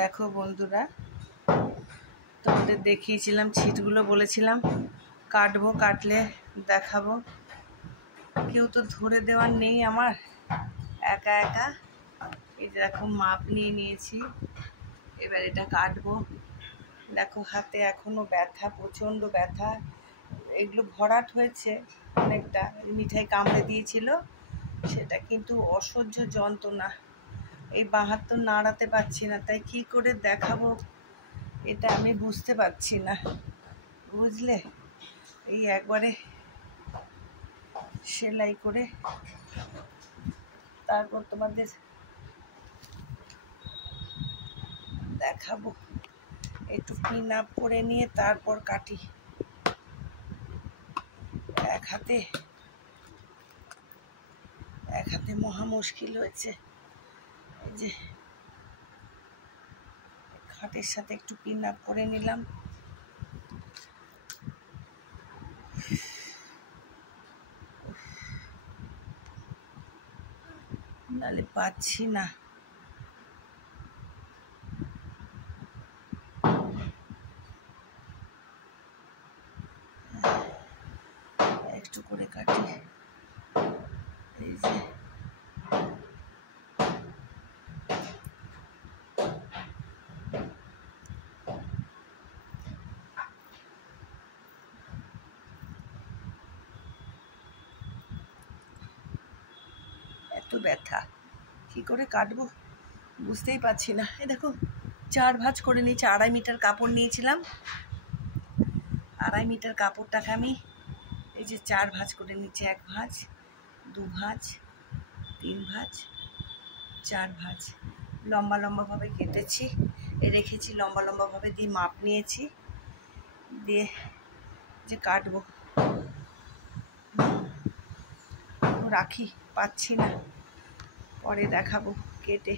দেখো বন্ধুরা, তোমাদের দেখিয়েছিলাম ছিটগুলো, বলেছিলাম কাটবো, কাটলে দেখাবো। কেউ তো ধরে দেওয়ার নেই আমার, একা একা। এই দেখো মাপ নিয়ে নিয়েছি, এবার এটা কাটবো। দেখো হাতে এখনো ব্যথা, প্রচণ্ড ব্যথা। এগুলো ভরাট হয়েছে অনেকটা, মিঠাই কামড়ে দিয়েছিল সেটা, কিন্তু অসহ্য যন্ত্রণা। এই বাঁ হাত তো নাড়াতে পারছি না, তাই কি করে দেখাবো এটা আমি বুঝতে পারছি না, বুঝলে। এই একবারে সেলাই করে তারপর তোমাদের দেখাবো। একটু পিন আপ করে নিয়ে তারপর কাটি। এক হাতে মহা মুশকিল হয়েছে। এই যে খাটের সাথে একটু পিন আপ করে নিলাম। নালে পাচ্ছি না। একটু করে কাটি। এই যে এত ব্যথা, কি করে কাটবো বুঝতেই পারছি না। এই দেখো 4 ভাঁজ করে নিয়েছি। 2.5 মিটার কাপড় নিয়েছিলাম। 2.5 মিটার কাপড়টাকে আমি এই যে 4 ভাঁজ করে নিচ্ছি। 1 ভাঁজ, 2 ভাঁজ, 3 ভাঁজ, 4 ভাঁজ। লম্বা লম্বাভাবে কেটেছি, রেখেছি লম্বা লম্বাভাবে, দিয়ে মাপ নিয়েছি, দিয়ে যে কাটবো। রাখি, পাচ্ছি না, পরে দেখাবো কেটে।